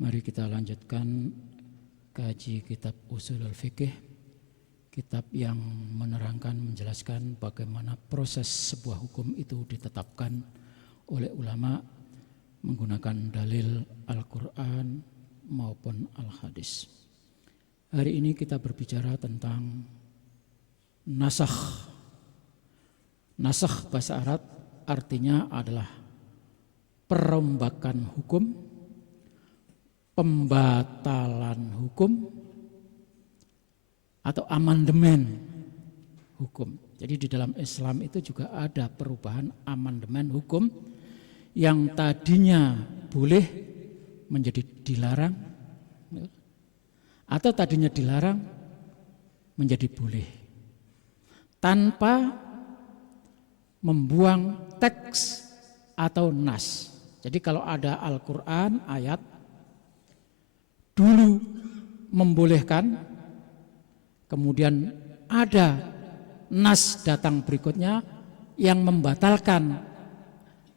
Mari kita lanjutkan kaji kitab Ushulul Fiqh, kitab yang menerangkan, menjelaskan bagaimana proses sebuah hukum itu ditetapkan oleh ulama menggunakan dalil Al-Quran maupun Al-Hadis. Hari ini kita berbicara tentang nasakh. Nasakh bahasa Arab artinya adalah perombakan hukum, pembatalan hukum, atau amandemen hukum. Jadi di dalam Islam itu juga ada perubahan amandemen hukum yang tadinya boleh menjadi dilarang, atau tadinya dilarang menjadi boleh, tanpa membuang teks atau nas. Jadi kalau ada Al-Quran ayat dulu membolehkan, kemudian ada nas datang berikutnya yang membatalkan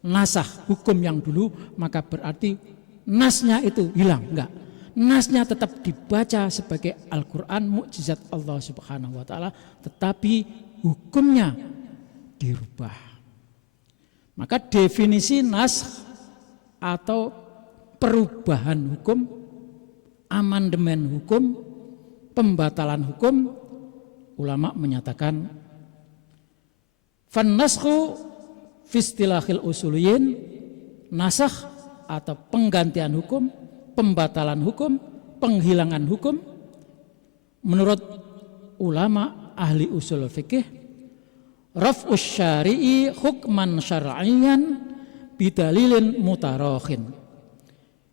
nasakh hukum yang dulu, maka berarti nasnya itu hilang. Enggak, nasnya tetap dibaca sebagai Al-Quran, mukjizat Allah Subhanahu wa Ta'ala, tetapi hukumnya dirubah. Maka definisi nasakh atau perubahan hukum, amandemen hukum, pembatalan hukum, ulama menyatakan fan-naskhu fi istilahil usuliyin, nasakh atau penggantian hukum, pembatalan hukum, penghilangan hukum, menurut ulama ahli usul fikih, raf'us syari'i hukman syar'iyyan bidalilin mutarakhin,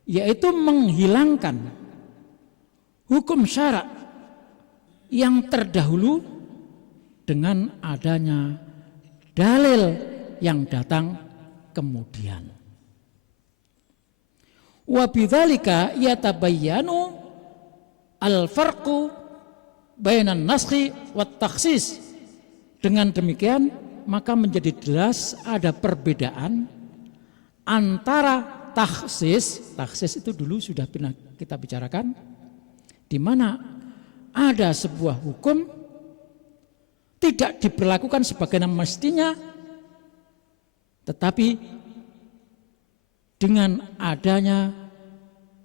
yaitu menghilangkan hukum syarak yang terdahulu dengan adanya dalil yang datang kemudian. Wa bidzalika yatabayyanu al-farqu bainan naskhi wat takhsis. Dengan demikian maka menjadi jelas ada perbedaan antara takhsis itu dulu sudah pernah kita bicarakan, di mana ada sebuah hukum tidak diberlakukan sebagaimana mestinya, tetapi dengan adanya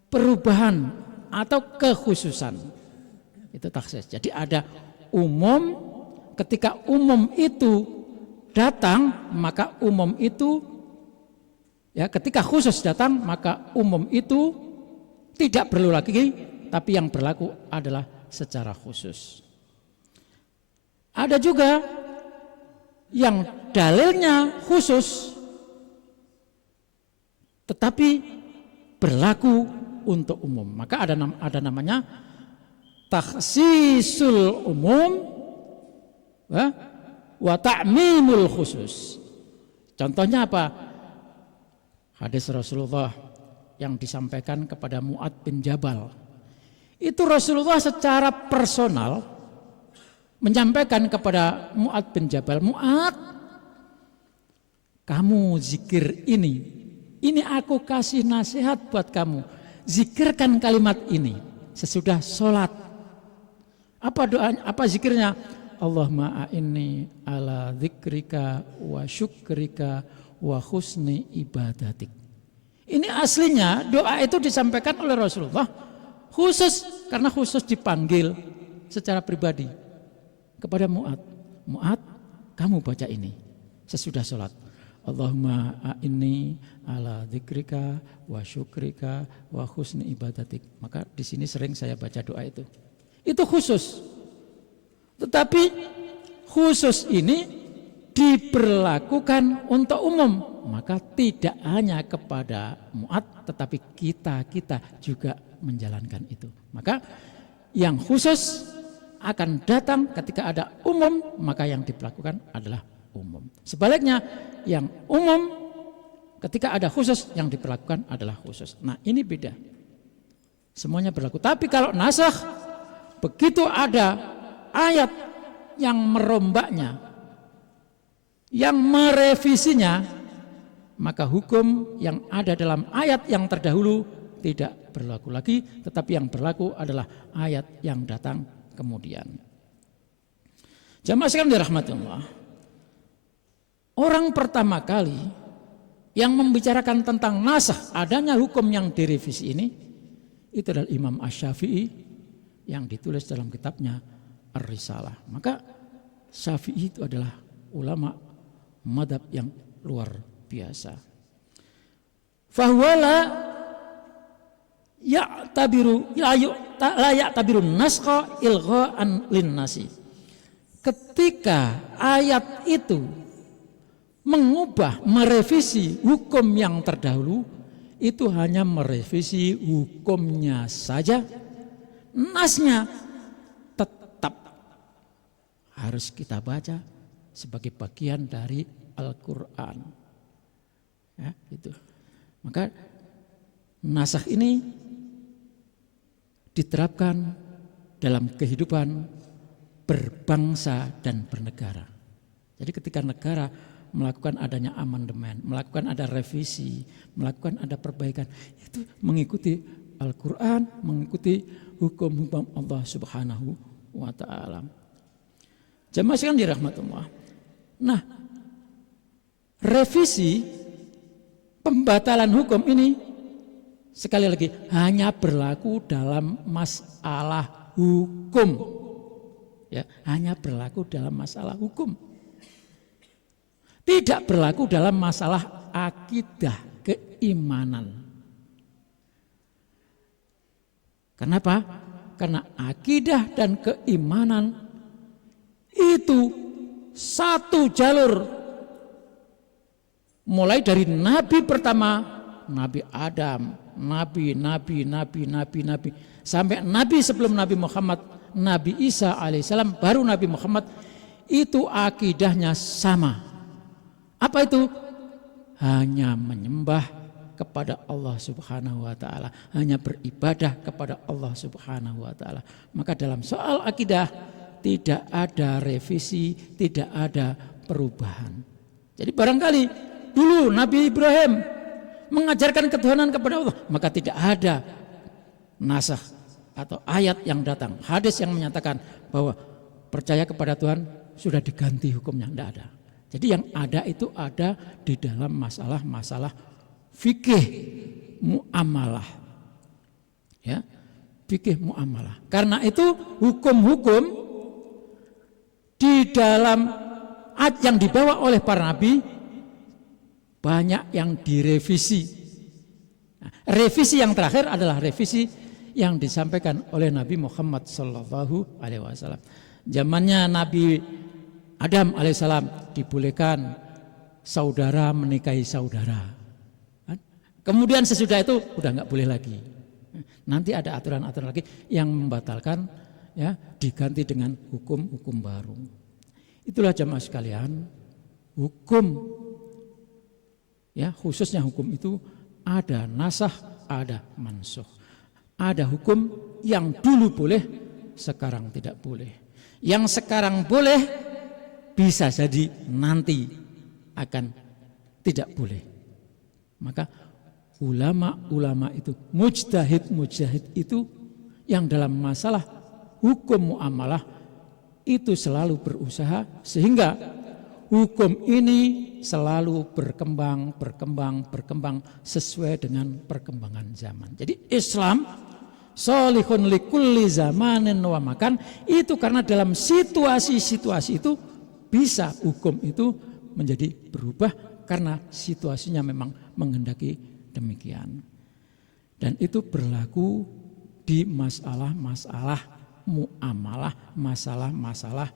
perubahan atau kekhususan, itu takhsis. Jadi ada umum, ketika umum itu datang maka umum itu, ya, ketika khusus datang maka umum itu tidak perlu lagi, tapi yang berlaku adalah secara khusus. Ada juga yang dalilnya khusus tetapi berlaku untuk umum, maka ada namanya takhsisul umum wa ta'mimul khusus. Contohnya apa? Hadis Rasulullah yang disampaikan kepada Mu'ad bin Jabal. Itu Rasulullah secara personal menyampaikan kepada Mu'ad bin Jabal, Mu'ad, kamu zikir ini aku kasih nasihat buat kamu, zikirkan kalimat ini sesudah sholat. Apa doanya? Apa zikirnya? Allahumma a'inni ala dzikrika wa syukrika wa husni ibadatik. Ini aslinya doa itu disampaikan oleh Rasulullah khusus, karena khusus dipanggil secara pribadi kepada Mu'ad. Mu'ad, kamu baca ini sesudah sholat. Allahumma a'inni ala dzikrika wa syukrika wa husni ibadatik. Maka di sini sering saya baca doa itu. Itu khusus. Tetapi khusus ini diberlakukan untuk umum, maka tidak hanya kepada Mu'ad, tetapi kita juga menjalankan itu. Maka yang khusus akan datang ketika ada umum, maka yang diberlakukan adalah umum. Sebaliknya, yang umum ketika ada khusus, yang diberlakukan adalah khusus. Nah, ini beda. Semuanya berlaku. Tapi kalau nasakh, begitu ada ayat yang merombaknya, yang merevisinya, maka hukum yang ada dalam ayat yang terdahulu tidak berlaku lagi, tetapi yang berlaku adalah ayat yang datang kemudian. Jamaah sekalian dirahmati Allah. Orang pertama kali yang membicarakan tentang nasakh, adanya hukum yang direvisi ini, itu adalah Imam Asy-Syafi'i yang ditulis dalam kitabnya Ar-Risalah. Maka Syafi'i itu adalah ulama madhab yang luar biasa. Fahuwala la ya'tabiru naskha ilgha'an linnasi. Ketika ayat itu mengubah, merevisi hukum yang terdahulu, itu hanya merevisi hukumnya saja. Nasnya tetap harus kita baca sebagai bagian dari Al-Quran. Ya, gitu. Maka nasakh ini diterapkan dalam kehidupan berbangsa dan bernegara. Jadi ketika negara melakukan adanya amandemen, melakukan ada revisi, melakukan ada perbaikan, itu mengikuti Al-Quran, mengikuti hukum-hukum Allah Subhanahu wa Ta'ala. Jamaah sekalian dirahmatullah. Nah, revisi pembatalan hukum ini sekali lagi hanya berlaku dalam masalah hukum. Ya, hanya berlaku dalam masalah hukum. Tidak berlaku dalam masalah akidah, keimanan. Kenapa? Karena akidah dan keimanan itu satu jalur. Mulai dari nabi pertama, Nabi Adam, nabi, sampai nabi sebelum Nabi Muhammad, Nabi Isa alaihissalam, baru Nabi Muhammad, itu akidahnya sama. Apa itu? Hanya menyembah kepada Allah Subhanahu wa Ta'ala, hanya beribadah kepada Allah Subhanahu wa Ta'ala. Maka dalam soal akidah tidak ada revisi, tidak ada perubahan. Jadi barangkali dulu Nabi Ibrahim mengajarkan ketuhanan kepada Allah, maka tidak ada nasakh atau ayat yang datang, hadis yang menyatakan bahwa percaya kepada Tuhan sudah diganti hukumnya, tidak ada. Jadi yang ada itu ada di dalam masalah-masalah fikih muamalah. Ya, fikih muamalah. Karena itu hukum-hukum di dalam ayat yang dibawa oleh para nabi banyak yang direvisi. Nah, revisi yang terakhir adalah revisi yang disampaikan oleh Nabi Muhammad sallallahu alaihi wasallam. Zamannya Nabi Adam alaihissalam dibolehkan saudara menikahi saudara. Kemudian sesudah itu udah nggak boleh lagi. Nanti ada aturan-aturan lagi yang membatalkan, ya, diganti dengan hukum-hukum baru. Itulah jamaah sekalian, hukum, ya, khususnya hukum itu ada nasakh, ada mansukh. Ada hukum yang dulu boleh, sekarang tidak boleh. Yang sekarang boleh, bisa jadi nanti akan tidak boleh. Maka ulama-ulama itu, mujtahid itu yang dalam masalah hukum muamalah itu selalu berusaha sehingga hukum ini selalu berkembang sesuai dengan perkembangan zaman. Jadi Islam sholihun likulli zamanin wa makan, itu karena dalam situasi-situasi itu bisa hukum itu menjadi berubah karena situasinya memang menghendaki demikian. Dan itu berlaku di masalah-masalah muamalah, masalah-masalah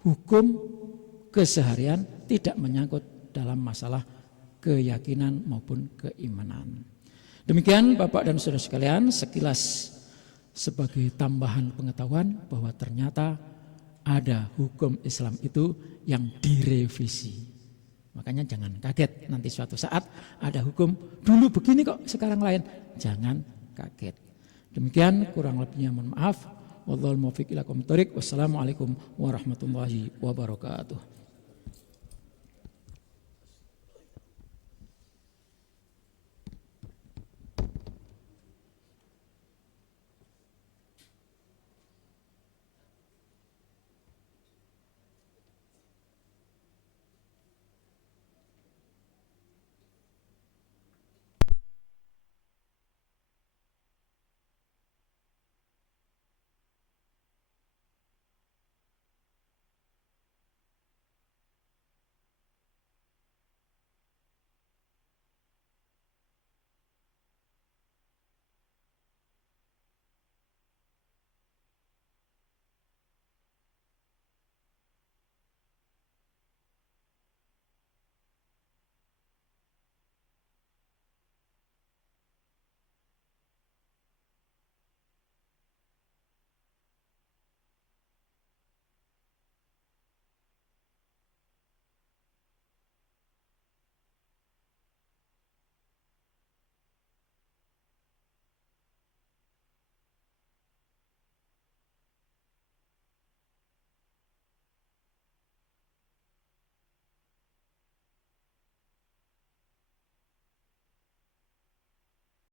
hukum keseharian, tidak menyangkut dalam masalah keyakinan maupun keimanan. Demikian Bapak dan Saudara sekalian, sekilas sebagai tambahan pengetahuan bahwa ternyata ada hukum Islam itu yang direvisi. Makanya jangan kaget nanti suatu saat ada hukum dulu begini kok sekarang lain. Jangan kaget. Demikian kurang lebihnya mohon maaf. Wallahul muwaffiq ila aqwamit thoriq. Wassalamualaikum warahmatullahi wabarakatuh.